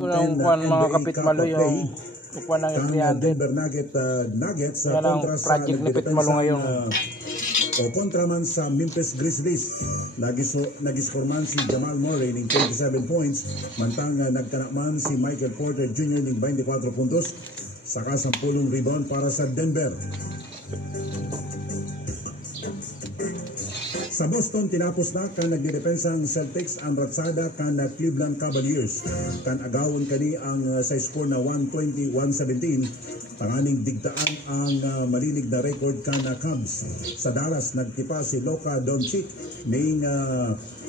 Kung mga kapitmalo yung kukuha ng 300. Denver Nuggets yan ang kontra sa project ni Pitmalo ngayon. o kontra man sa Memphis Grizzlies. Nag-score man si Jamal Murray ng 27 points, mantang nagkanakman si Michael Porter Jr. ng 24 puntos, saka 10 rebound para sa Denver. Sa Boston, tinapos na kan nagdidepensang Celtics ang ratsada kan Cleveland Cavaliers. Kan agawon kani ang sa score na 120-117. Tanganing digtaan ang malinig na record kan Cubs. Sa Dallas, nagtipa si Luka Doncic ning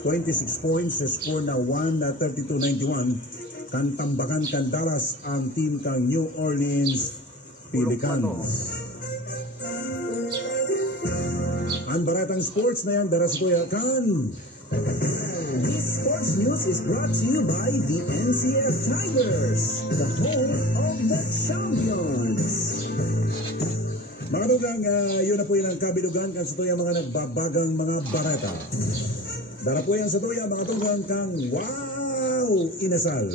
26 points sa score na 132-91. Kan tambakan kan Dallas ang team kang New Orleans Pelicans. Ang baratang sports na yan, daras ko yakan. This sports news is brought to you by the NCF Tigers, the home of the champions. Mga dugang, yun na po yun ang kabilugan kan sa tuya mga nagbabagang mga barata. Dara po yan sa tuya mga dugang kang wow inasal.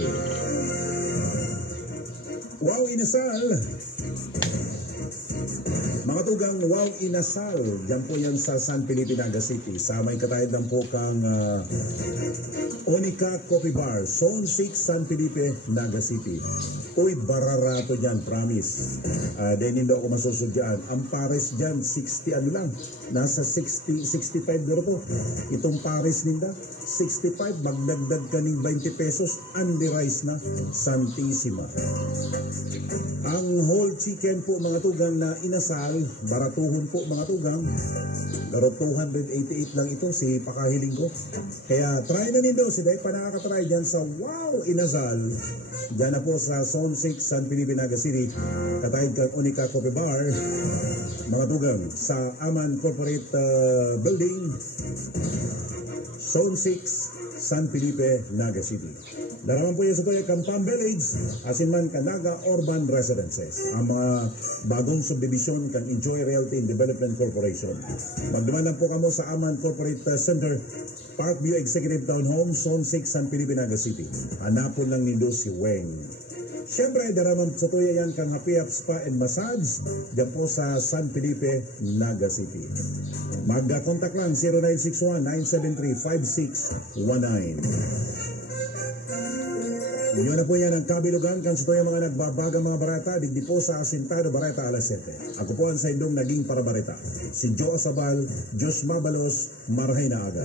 Wow inasal. Mga tugang wow inasal, dyan po yan sa San Felipe, Naga City. Sa may katayad lang po kang Onika Coffee Bar, Zone 6, San Felipe, Naga City. Uy, bararato dyan, promise. Dahil hindi ako masusudyan. Ang pares dyan, 60 ano lang. Nasa 60, 65 dito po. Itong pares ninda, 65, magdagdag ka ng 20 pesos, unli rice na, Santissima. Ang whole chicken po mga tugang na inasal, baratuhon po mga tugang. Pero 288 lang ito, si pakahiling ko. Kaya try na nindo, si Day pa nakakatry dyan sa wow inasal. Dyan na po sa Zone 6, San Felipe, Naga City. Katahid kang Onika Coffee Bar. Mga tugang, sa Aman Corporate Building, Zone 6, San Felipe, Naga City. Daraman po yan sa tuya Kampang Village, asin man Kanaga Urban Residences, ang mga bagong subdivision kan Enjoy Realty and Development Corporation. Magduman lang po kamo sa Aman Corporate Center, Parkview Executive Town Home, Zone 6, San Felipe, Naga City. Hanapon lang nindo si Weng. Siyempre, daraman sa tuya yan kang Happy Up Spa and Massage, dyan po sa San Felipe, Naga City. Mag-contact lang 0961-973-5619. Yun na po yan ang kabilugan kan sa mga nagbabagang mga barata digdi po sa Asintado Barata alas 7. Ako po ang sa indong naging para barata. Si Joe Asabal, Diyos Mabalos, Marahay na Aga.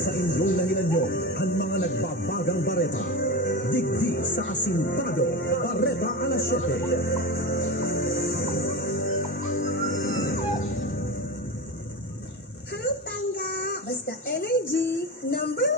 Sa indong nahilan nyo, ang mga nagbabagang bareta. Digdi sa Asintado Barata alas 7. Hi, Pangga! Basta energy, number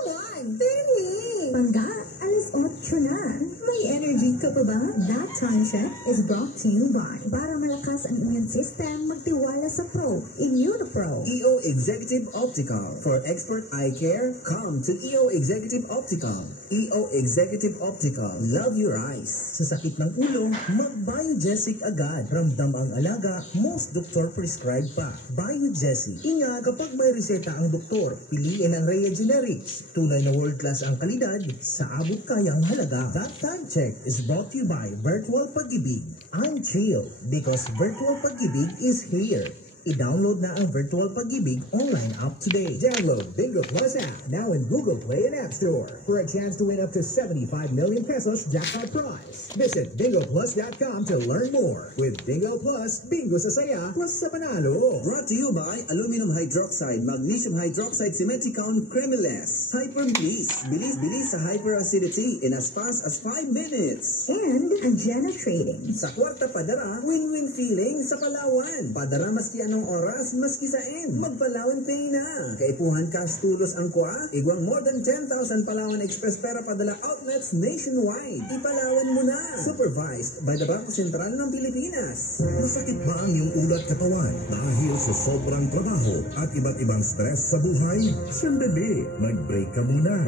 1. Pirmi! Pangga, alas 8 na. May energy ka pa ba? That time check is brought to you by para malakas ang immune system, magtiwala sa Pro, Immunopro. EO Executive Optical. For expert eye care, come to EO Executive Optical. EO Executive Optical. Love your eyes. Sa sakit ng ulo, mag-Biogesic agad. Ramdam ang alaga, most doktor prescribe pa. Biogesic. Inga, kapag may reseta ang doktor, piliin ang Rhea Generics. Tunay na world-class ang kalidad sa abot kayang halaga. That time check is brought to you by Virtual Pag-ibig. I'm chill because Virtual Pag-ibig is here. I-download na ang Virtual Pag-ibig online app today. Download Bingo Plus app now in Google Play and App Store for a chance to win up to 75 million pesos jackpot prize. Visit bingoplus.com to learn more. With Bingo Plus, bingo sa saya plus sa panalo. Brought to you by Aluminum Hydroxide, Magnesium Hydroxide, Cementicone, Creamless. Hyper Bliss. Bilis sa hyperacidity in as fast as 5 minutes. And Agena Trading. Sa kwarta padara, win-win feeling sa Palawan. Padara maski anong oras, maski sa end. Magpalawan pay na. Kaipuhan cash tulos ang kuha. Igwang more than 10,000 Palawan Express pera padala outlets nationwide. Ipalawan mo na. Supervised by the Bangko Sentral ng Pilipinas. Masakit ba ang iyong ulat katawan dahil sa sobrang trabaho at iba't ibang stress sa buhay? Sandali, mag-break ka muna.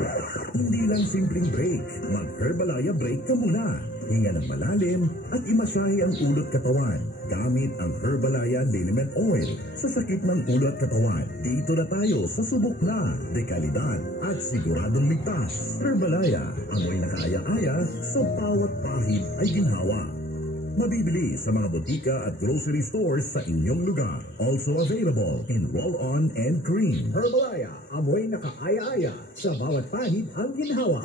Hindi lang simpleng break, mag-Herbalaya break ka muna. Hinga ng malalim at imasahe ang ulo at katawan gamit ang Herbalaya Liniment Oil. Sa sakit ng ulo at katawan, dito na tayo sa subok na, dekalidad at siguradong ligtas. Herbalaya, amoy na kaaya-aya sa bawat pahid ay ginhawa. Mabibili sa mga botika at grocery stores sa inyong lugar. Also available in roll-on and cream. Herbalaya, amoy na kaaya-aya. Sa bawat pahid ang ginhawa.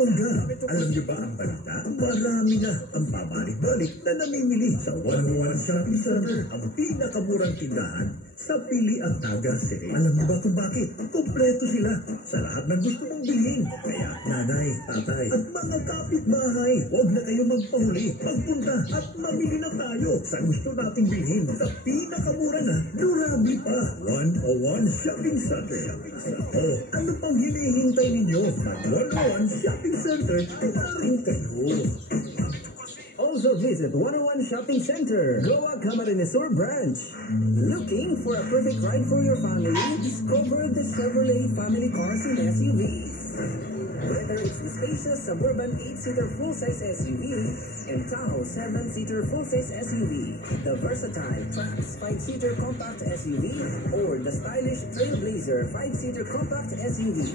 Pangga, alam niyo ba ang balita? Marami na ang pabalik-balik na namimili sa 101 Shopping Center, ang pinakamurang tindahan sa Piliang Naga City. Alam niyo ba kung bakit? Kompleto sila sa lahat ng gusto mong bilhin. Kaya nanay, tatay, at mga kapitbahay, huwag na kayo magpahuli, magpunta at mamili na tayo sa gusto nating bilhin sa pinakamura na Durabi pa. 101 Shopping Center. Oh, ano pang hinihintay ninyo? Mag 101 Shopping Center, tumarin kayo. Also visit 101 Shopping Center, Goa Camarines Sur branch. Looking for a perfect ride for your family? Discover the Chevrolet family cars and SUVs. Whether it's the spacious Suburban 8-seater full-size SUV and Tahoe 7-seater full-size SUV, the versatile Trax 5-seater compact SUV, or the stylish Trailblazer 5-seater compact SUV,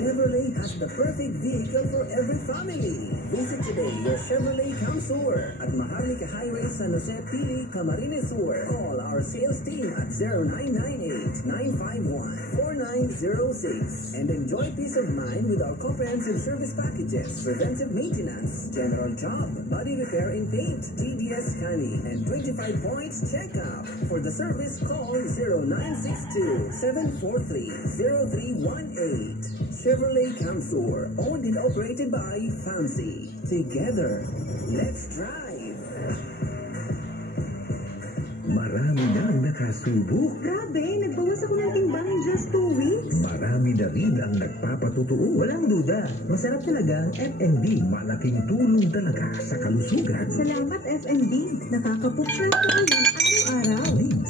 Chevrolet has the perfect vehicle for every family. Visit today your Chevrolet Camsur at Maharlika Highway San Jose Pili, Camarines Sur. Call our sales team at 0998-951-4906 and enjoy peace of mind with our comprehensive service packages, preventive maintenance, general job, body repair and paint, TDS scanning, and 25 points checkup. For the service, call 0962-743-0318. Chevrolet Camsur, owned and operated by FAMSI. Together, let's drive! Marami na ang nakasubok. Grabe, nagbawas ako ng timbang in just 2 weeks. Marami na rin ang nagpapatutuo. Walang duda. Masarap talaga ang FNB. Malaking tulong talaga sa kalusugan. Salamat FNB. Nakakapush na ako ngayon araw-araw. Lids